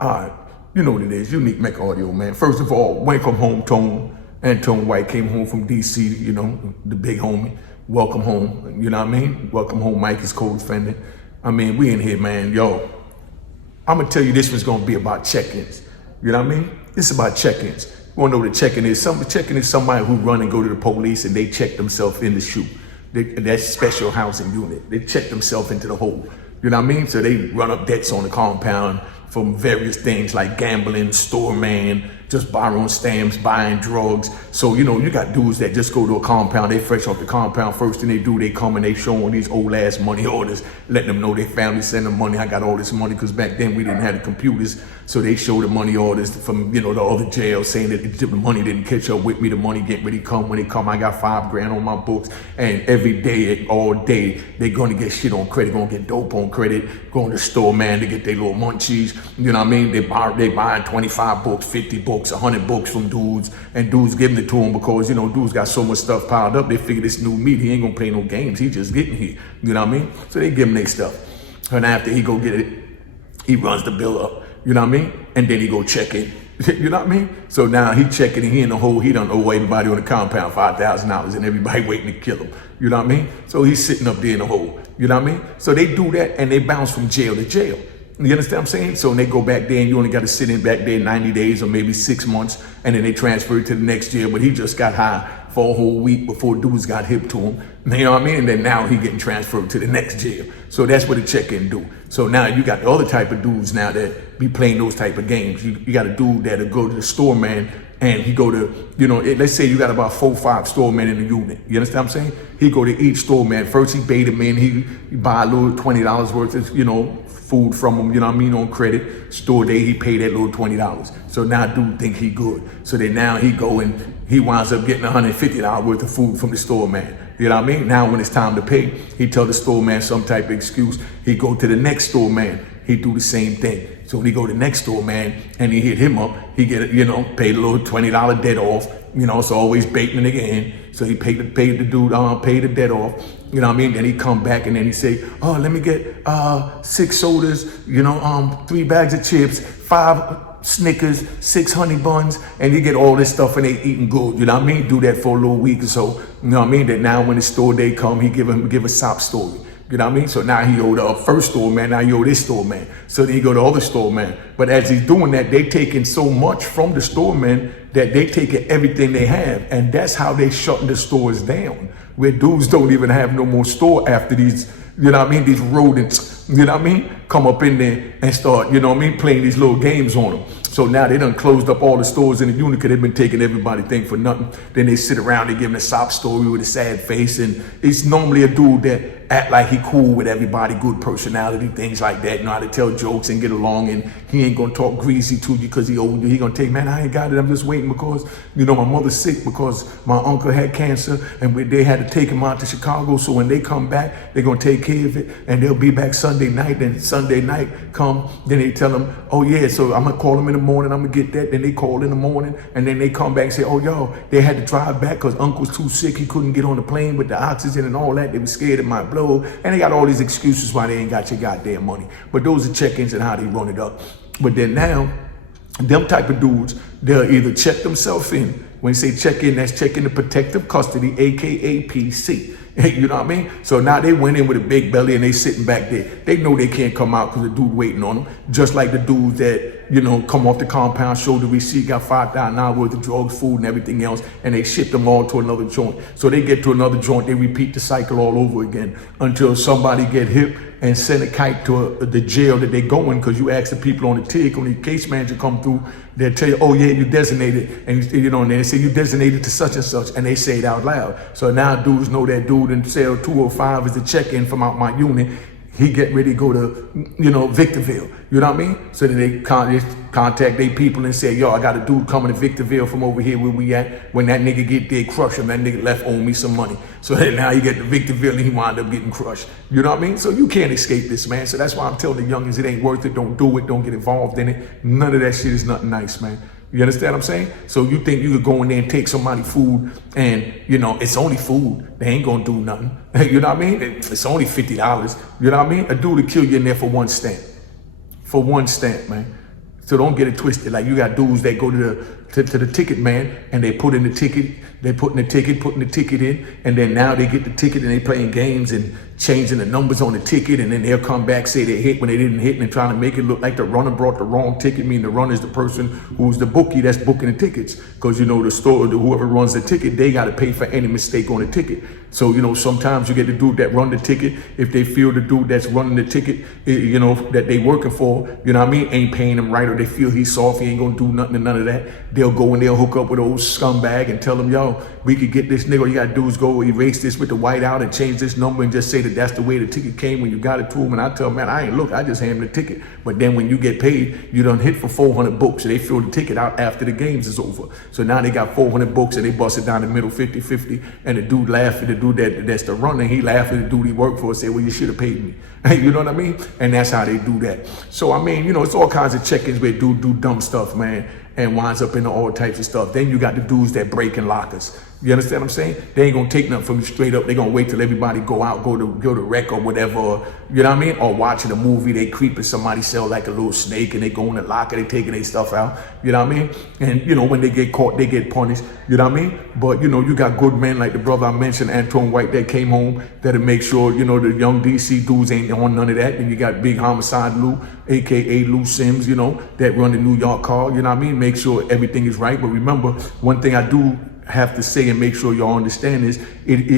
All right, you know what it is, unique Mecca audio, man. First of all, welcome home, Tone. Antone White came home from DC, you know, the big homie. Welcome home, you know what I mean? Welcome home, Mike is co-defendant. I mean, we in here, man. Yo, I'm gonna tell you this one's gonna be about check-ins. You know what I mean? This is about check-ins. You wanna know what a check-in is? Check-in is somebody who run and go to the police and they check themselves in the shoe. That's special housing unit. They check themselves into the hole. You know what I mean? So they run up debts on the compound from various things like gambling, store man, just borrowing stamps, buying drugs. So, you know, you got dudes that just go to a compound, they fresh off the compound. First thing they do, they come and they show them these old ass money orders, letting them know their family send them money. I got all this money, because back then we didn't have the computers. So they show the money orders from, you know, the other jail, saying that the money didn't catch up with me. The money get ready to come. When they come, I got $5 grand on my books. And every day, all day, they're gonna get shit on credit, gonna get dope on credit, going to the store, man, to get their little munchies. You know what I mean? They buying 25 books, 50 books, 100 books from dudes, and dudes giving it to them because, you know, dudes got so much stuff piled up. They figure this new meat, he ain't gonna play no games. He just getting here. You know what I mean? So they give him their stuff. And after he go get it, he runs the bill up. You know what I mean? And then he go check in. You know what I mean? So now he checking and he in the hole. He don't owe everybody on the compound $5,000 and everybody waiting to kill him. You know what I mean? So he's sitting up there in the hole. You know what I mean? So they do that and they bounce from jail to jail. You understand what I'm saying? So when they go back there and you only got to sit in back there 90 days or maybe 6 months, and then they transfer to the next jail. But he just got high for a whole week before dudes got hip to him. You know what I mean? And then now he getting transferred to the next jail. So that's what a check-in do. So now you got the other type of dudes now that be playing those type of games. You got a dude that'll go to the store, man, and he go to, you know, let's say you got about 4 or 5 store men in the unit. You understand what I'm saying? He go to each store man. First he bait him in. He buy a little $20 worth of, you know, food from him, you know what I mean, on credit. Store day, he paid that little $20. So now dude think he good. So then now he go and he winds up getting $150 worth of food from the store man. You know what I mean? Now when it's time to pay, he tell the store man some type of excuse. He go to the next store man. He do the same thing. So when he go to the next store man and he hit him up, he get, you know, paid a little $20 debt off. You know, so always baiting the nigga in. So he paid the dude, paid the debt off. You know what I mean? Then he come back and then he say, oh, let me get 6 sodas, you know, 3 bags of chips, 5 Snickers, 6 honey buns, and you get all this stuff and they eating good. You know what I mean? Do that for a little week or so. You know what I mean? That now when the store day come, he give a sob story. You know what I mean? So now he owe the first store man, now he owe this store man. So then he go to other store man. But as he's doing that, they taking so much from the store man that they taking everything they have. And that's how they shutting the stores down. Where dudes don't even have no more store after these, you know what I mean, these rodents, you know what I mean, come up in there and start, you know what I mean, playing these little games on them. So now they done closed up all the stores in the unit because they've been taking everybody thing for nothing. Then they sit around, they give them a sob story with a sad face. And it's normally a dude that act like he cool with everybody, good personality, things like that, know how to tell jokes and get along. And he ain't gonna talk greasy to you because he old. He gonna tell you, man, I ain't got it. I'm just waiting because, you know, my mother's sick because my uncle had cancer and they had to take him out to Chicago. So when they come back, they're gonna take care of it and they'll be back Sunday night. And Sunday night come, then they tell him, oh yeah, so I'm gonna call him in the morning, I'm gonna get that. Then they call in the morning and then they come back and say, oh yo, they had to drive back because uncle's too sick, he couldn't get on the plane with the oxygen and all that. They were scared it might blow. And they got all these excuses why they ain't got your goddamn money. But those are check-ins and how they run it up. But then now, them type of dudes, they'll either check themselves in. When you say check in, that's check into protective custody, AKA PC. You know what I mean? So now they went in with a big belly and they sitting back there. They know they can't come out because the dude waiting on them. Just like the dudes that, you know, come off the compound, show the receipt, got $5,000 worth of drugs, food, and everything else, and they ship them all to another joint. So they get to another joint, they repeat the cycle all over again until somebody get hip and send a kite to the jail that they going, because you ask the people on the TIC, when the case manager come through, they'll tell you, oh yeah, you designated, and you know, and they say you designated to such and such, and they say it out loud. So now dudes know that dude in cell 205 is the check-in from out my unit. He get ready to go to, you know, Victorville. You know what I mean? So then they contact their people and say, yo, I got a dude coming to Victorville from over here where we at. When that nigga get there, crush him. That nigga left owe me some money. So then now you get to Victorville and he wind up getting crushed. You know what I mean? So you can't escape this, man. So that's why I'm telling the youngins, it ain't worth it. Don't do it. Don't get involved in it. None of that shit is nothing nice, man. You understand what I'm saying? So you think you could go in there and take somebody food and, you know, it's only food. They ain't gonna do nothing. You know what I mean? It's only $50. You know what I mean? A dude will kill you in there for one stamp. For one stamp, man. So don't get it twisted. Like you got dudes that go to the ticket man and they put in the ticket, putting the ticket in, and then now they get the ticket and they playing games and changing the numbers on the ticket, and then they'll come back, say they hit when they didn't hit, and they're trying to make it look like the runner brought the wrong ticket. Meaning the runner is the person who's the bookie that's booking the tickets, because the store, whoever runs the ticket, they got to pay for any mistake on the ticket. So sometimes you get the dude that run the ticket, if they feel the dude that's running the ticket, that they working for, ain't paying them right, or they feel he's soft, he ain't gonna do nothing and none of that, they'll go and they'll hook up with old scumbag and tell them, yo, we could get this nigga. All you gotta do is go erase this with the white out and change this number and just say that that's the way the ticket came when you got it to him. And I tell them, man, I ain't look, I just hand him the ticket. But then when you get paid, you done hit for 400 books. So they fill the ticket out after the games is over. So now they got 400 books and they bust it down the middle 50-50. And the dude laughed at the dude that's the runner. He laughed at the dude he worked for and said, well, you should have paid me. You know what I mean? And that's how they do that. So, it's all kinds of check-ins where dude do dumb stuff, man, and winds up into all types of stuff. Then you got the dudes that break in lockers. You understand what I'm saying? They ain't gonna take nothing from you straight up. They gonna wait till everybody go out, go to rec or whatever, you know what I mean? Or watching a movie, they creeping somebody sell like a little snake and they go in the locker, they taking their stuff out, you know what I mean? And when they get caught, they get punished, you know what I mean? But you got good men like the brother I mentioned, Antoine White, that came home, that'll make sure, the young DC dudes ain't on none of that. And you got Big Homicide Lou, aka Lou Sims, that run the New York car, you know what I mean? Make sure everything is right. But remember, one thing I do have to say and make sure y'all understand is it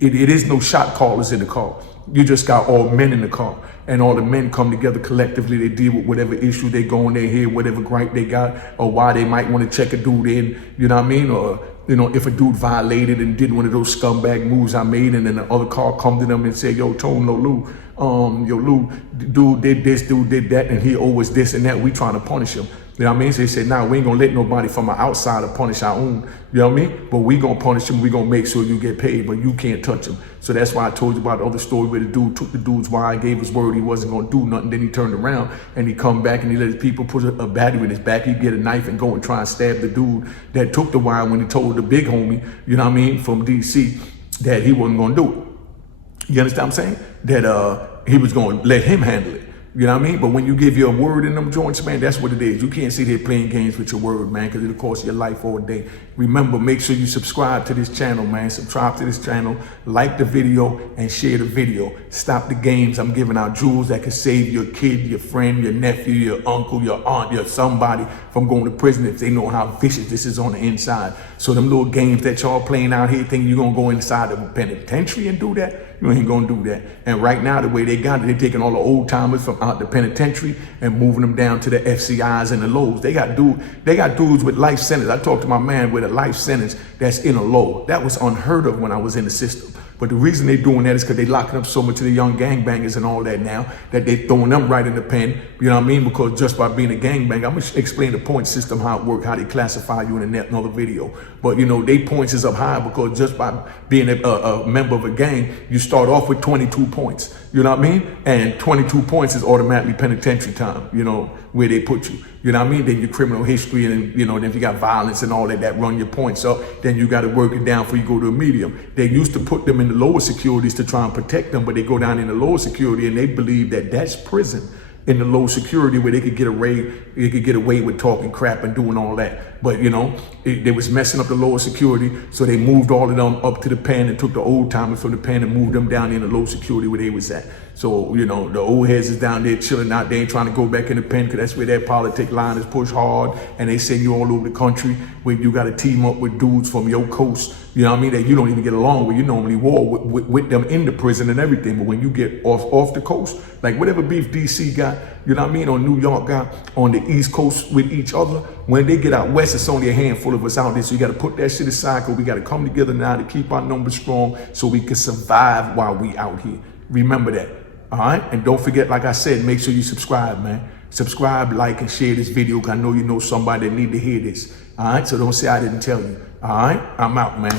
is no shot callers in the car. You just got all men in the car, and all the men come together collectively. They deal with whatever issue they go in their head, whatever gripe they got, or why they might want to check a dude in, you know what I mean? Or if a dude violated and did one of those scumbag moves I made, and then the other car come to them and say, yo, Tone, no, Lou, Lou, dude did this, dude did that, and he owes this and that. We trying to punish him. You know what I mean? So they said, nah, we ain't gonna let nobody from an outsider punish our own, you know what I mean? But we gonna punish him, we gonna make sure you get paid, but you can't touch him. So that's why I told you about the other story where the dude took the dude's wine, gave his word he wasn't gonna do nothing, then he turned around and he come back and he let his people put a battery in his back, he'd get a knife and go and try and stab the dude that took the wine when he told the big homie, you know what I mean, from DC, that he wasn't gonna do it. You understand what I'm saying? That he was gonna let him handle it. You know what I mean? But when you give your word in them joints, man, that's what it is. You can't sit here playing games with your word, man, because it'll cost your life all day. Remember, make sure you subscribe to this channel, man. Subscribe to this channel, like the video, and share the video. Stop the games. I'm giving out jewels that can save your kid, your friend, your nephew, your uncle, your aunt, your somebody from going to prison if they know how vicious this is on the inside. So them little games that y'all playing out here, thinking you're going to go inside the penitentiary and do that? You ain't gonna do that. And right now, the way they got it, they're taking all the old timers from out the penitentiary and moving them down to the FCIs and the lows. They got dudes with life sentence. I talked to my man with a life sentence that's in a low. That was unheard of when I was in the system. But the reason they're doing that is because they're locking up so much of the young gangbangers and all that now that they're throwing them right in the pen. You know what I mean? Because just by being a gangbanger, I'm going to explain the point system, how it works, how they classify you in another video. But, they points is up high because just by being a member of a gang, you start off with 22 points. You know what I mean? And 22 points is automatically penitentiary time, where they put you. You know what I mean? Then your criminal history and, then if you got violence and all that run your points up, then you got to work it down before you go to a medium. They used to put them in the lower securities to try and protect them, but they go down in the lower security and they believe that that's prison in the low security where they could get away with talking crap and doing all that. But, they was messing up the lower security, so they moved all of them up to the pen and took the old timers from the pen and moved them down in the low security where they was at. So, the old heads is down there chilling out. They ain't trying to go back in the pen because that's where their politic line is pushed hard, and they send you all over the country where you got to team up with dudes from your coast, you know what I mean, that you don't even get along with. You normally war with them in the prison and everything, but when you get off the coast, like whatever beef DC got, you know what I mean, or New York got on the East Coast with each other, when they get out west, it's only a handful of us out there. So you got to put that shit aside because we got to come together now to keep our numbers strong so we can survive while we out here. Remember that. All right. And don't forget, like I said, make sure you subscribe, man. Subscribe, like, and share this video because I know you know somebody that need to hear this. All right. So don't say I didn't tell you. All right. I'm out, man.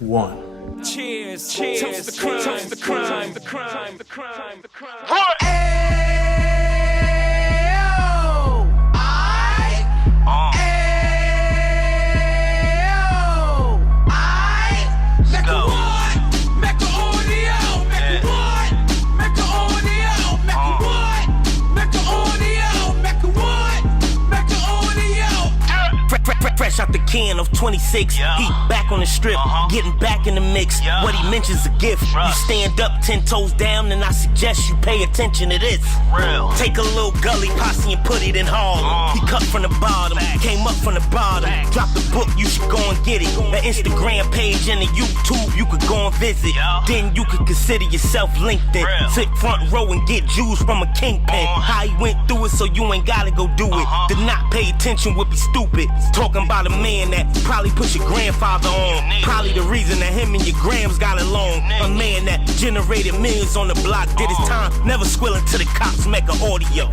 One. Cheers. Toast the crime. Toast the crime. The crime. The crime. The crime. What? can of 26. He back on the strip, getting back in the mix. What he mentions a gift. You stand up 10 toes down, and I suggest you pay attention to this. Take a little gully posse and put it in Harlem. He cut from the bottom, came up from the bottom. Drop the book, you should go and get it. An Instagram page and a YouTube you could go and visit. Then you could consider yourself LinkedIn. Sit front row and get Jews from a kingpin. How he went through it, so you ain't gotta go do it. To not pay attention would be stupid. Talking about a man that probably put your grandfather on. Probably the reason that him and your grams got along. A man that generated millions on the block, did his time, never squilling to the cops, Mecca audio.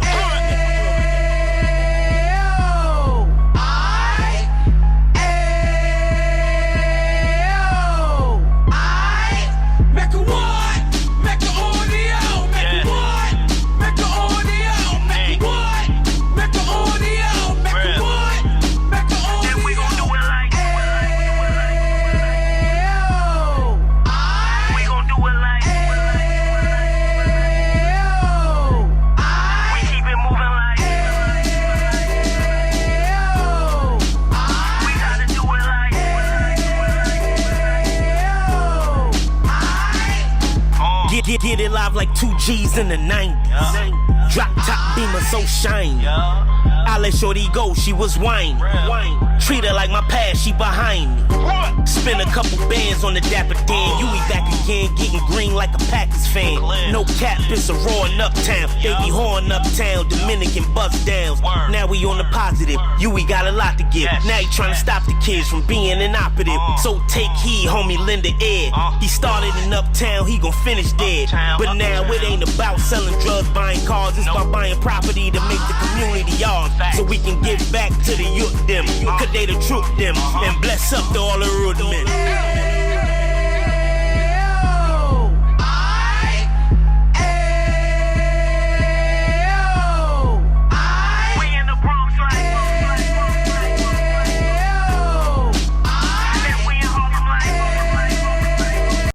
Get it live like 2 G's in the 90s. Drop top beamer so shiny. I let shorty go, she was whining. Treat her like my past, she behind me. Spin a couple bands on the Dapper Dan. You be back again, getting green like a Packers fan. No cap, it's a roaring uptown. They be horn uptown, Dominican bust downs. Now we on the positive, you we got a lot to give. Now you trying to stop the kids from being inoperative. So take heed, homie, lend a ear. He started in uptown, he gon' finish dead. But now it ain't about selling drugs, buying cars. It's about buying property to make the community yours. So we can give back to the youth them. Cause they the truth them. And bless up to all the rude men.